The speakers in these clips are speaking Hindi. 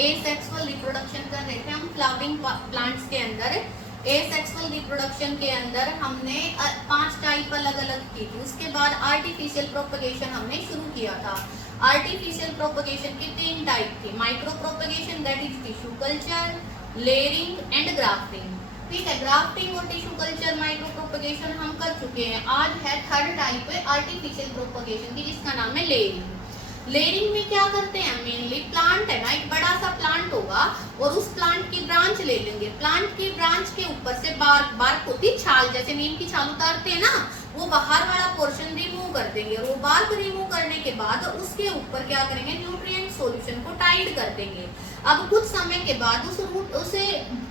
एसेक्सुअल रिप्रोडक्शन कर रहे थे हम फ्लावरिंग प्लांट्स के अंदर। एसेक्सुअल रिप्रोडक्शन के अंदर हमने 5 टाइप अलग अलग की थी। उसके बाद आर्टिफिशियल प्रोपगेशन हमने शुरू किया था। आर्टिफिशियल प्रोपगेशन की 3 टाइप थी, micro propagation that is tissue culture, layering and grafting. ठीक है, ग्राफ्टिंग और टिश्यू कल्चर माइक्रो प्रोपगेशन हम कर चुके हैं। आज है थर्ड टाइप है आर्टिफिशियल प्रोपगेशन की, जिसका नाम है लेयरिंग। लेयरिंग में क्या करते हैं, मेनली प्लांट है ना, एक बड़ा सा प्लांट होगा और उस प्लांट की ब्रांच ले लेंगे। प्लांट की ब्रांच के ऊपर से बार्क होती छाल, जैसे नीम की छाल उतारते हैं ना, वो बाहर वाला पोर्शन रिमूव कर देंगे। और वो बार्क रिमूव करने के बाद उसके ऊपर क्या करेंगे, न्यूट्रिएंट सॉल्यूशन को टाइट कर देंगे। अब कुछ समय के बाद उसे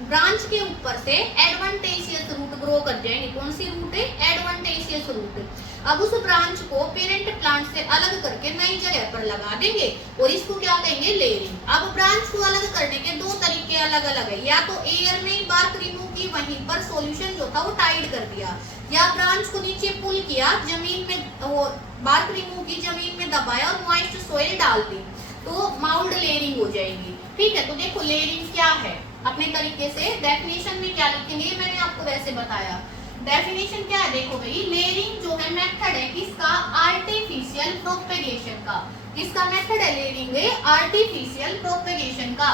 ब्रांच के ऊपर से एडवांटेशियस रूट ग्रो कर जाएंगे। कौन सी रूट है, एडवांटेशियस रूट। अब उस ब्रांच को पेरेंट प्लांट से अलग करके नई जगह पर लगा देंगे और इसको क्या कहेंगे, लेयरिंग। अब ब्रांच को अलग करने के 2 तरीके अलग अलग है, या तो एयर में बार्क रिमूव की, वहीं पर सॉल्यूशन जो था वो टाइट कर दिया, या ब्रांच को नीचे पुल किया, जमीन में वो बार्क रिमूव की, जमीन में दबाया और मॉइस्ट सोइल डाल दी, तो माउल्ड लेयरिंग हो जाएगी। ठीक है, तो देखो लेयरिंग क्या है अपने तरीके से डेफिनेशन में क्या लिखेंगे, मैंने आपको वैसे बताया। डेफिनेशन क्या है, देखो भाई, लेयरिंग जो है मेथड है किसका, आर्टिफिशियल प्रोपेगेशन का। किसका मेथड है लेयरिंग, आर्टिफिशियल प्रोपेगेशन का।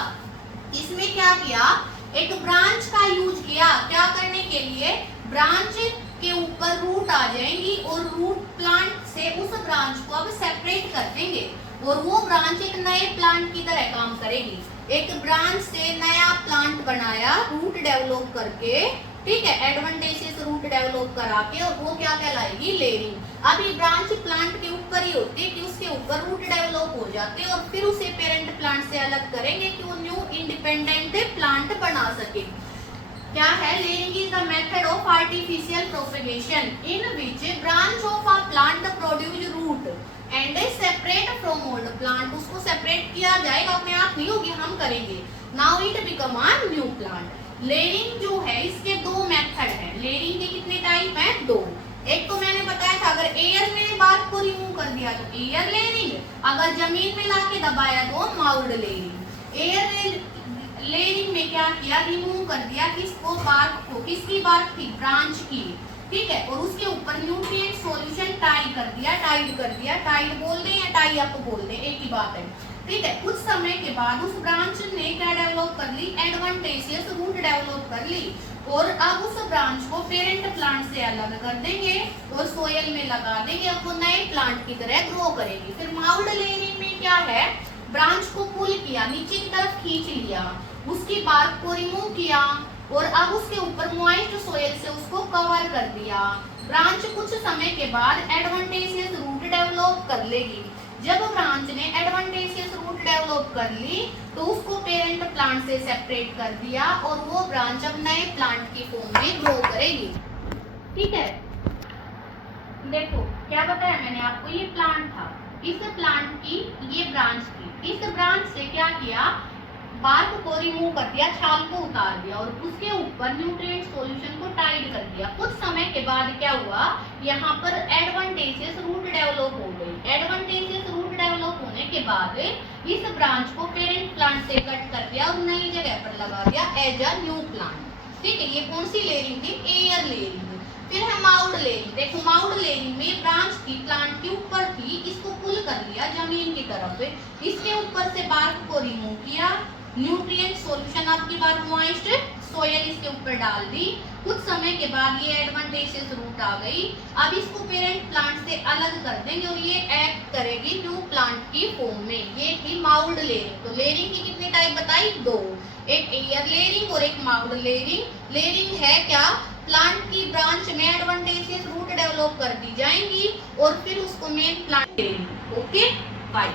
इसमें क्या किया, एक ब्रांच का यूज किया, क्या करने के लिए, ब्रांच के ऊपर रूट आ जाएंगी और रूट प्लांट से उस ब्रांच को अब सेपरेट कर देंगे और वो ब्रांच एक नए प्लांट की तरह काम करेगी। एक ब्रांच से नया प्लांट बनाया रूट डेवलप करके, ठीक है, एडवांटेशियस रूट डेवलप करा के, और वो क्या कहलाएगी, लेयरिंग। अभी ब्रांच प्लांट के ऊपर ही होती है कि उसके ऊपर रूट डेवलप हो जाते हैं और फिर उसे पेरेंट प्लांट से अलग करेंगे कि वो न्यू इंडिपेंडेंट प्लांट बना सके। क्या है, layering is the method of artificial propagation in which branch of a plant produce root and separate from old plant. उसको सेपरेट किया जाएगा, अपने आप नहीं होगी, हम करेंगे। Now it become a new plant. Layering जो है इसके 2 मेथड है। लेयरिंग के कितने टाइप है, 2। एक तो मैंने बताया था, अगर एयर में बार्क को रिमूव कर दिया तो एयर लेयरिंग, अगर जमीन में लाके दबाया तो माउल्ड लेयरिंग। एयर लेयरिंग में क्या किया, रिमूव कर दिया किसको, बार्क को। किसकी बार्क थी, ब्रांच की, ठीक है, और उसके ऊपर न्यूट्रिएंट सॉल्यूशन टाइट कर दिया, टाइट बोल दें या टाई अप बोल दें, एक ही बात है। ठीक है, कुछ समय के बाद उस ब्रांच ने क्या डेवलप कर ली, एडवांटेशियस रूट डेवलप कर ली और अब उस ब्रांच को पेरेंट प्लांट से अलग कर देंगे और सोयल में लगा देंगे, अब वो नए प्लांट की तरह ग्रो करेगी। फिर माउल्ड लेयरिंग में क्या है, ब्रांच को पुल किया, नीचे की तरफ खींच लिया, उसकी बार्क को रिमूव किया और अब उसके ऊपर मॉइस्ट सोयल से उसको कवर कर दिया। ब्रांच कुछ समय के बाद एडवांटेशियस रूट डेवलप कर लेगी। जब ब्रांच ने एडवांटेशियस रूट डेवलप कर ली तो उसको पेरेंट प्लांट से सेपरेट कर दिया और वो ब्रांच अब नए प्लांट की फॉर्म में ग्रो करेगी। ठीक है, देखो क्या बताया मैंने आपको, ये प्लांट था, इस प्लांट की ये ब्रांच थी। इस ब्रांच से क्या किया, बार्क को रिमूव कर दिया, छाल को उतार दिया और उसके ऊपर न्यूट्रिएंट सॉल्यूशन को टाइट कर दिया। कुछ समय के बाद क्या हुआ, यहाँ पर एडवांटेशियस रूट डेवलप हो गई। एडवांटेशियस रूट डेवलप होने के बाद इस ब्रांच को पेरेंट प्लांट से कट कर दिया और नई जगह पर लगा दिया एज अ न्यू प्लांट। ठीक है, ये कौन सी लेयरिंग थी, एयर लेयरिंग। फिर है माउल्ड लेयरिंग। देखो माउल्ड लेयरिंग में ब्रांच की प्लांट के ऊपर थी, इसको पुल कर लिया जमीन की तरफ, इसके ऊपर से बार्क को रिमूव किया, न्यूट्रिएंट सॉल्यूशन आपकी बार मॉइस्ट सोयल इसके ऊपर डाल दी। कुछ समय के बाद ये एडवांटेशियस रूट आ गई, अब इसको पेरेंट प्लांट से अलग कर देंगे और ये एक्ट करेगी न्यू प्लांट की फॉर्म में। ये थी माउल्ड लेयरिंग। तो लेयरिंग की कितनी टाइप बताई, 2, एक एयर लेयरिंग और एक माउल्ड लेयरिंग। लेयरिंग है क्या, प्लांट की ब्रांच में एडवांटेशियस रूट डेवलप कर दी जाएंगी और फिर उसको मेन प्लांट। Okay, bye.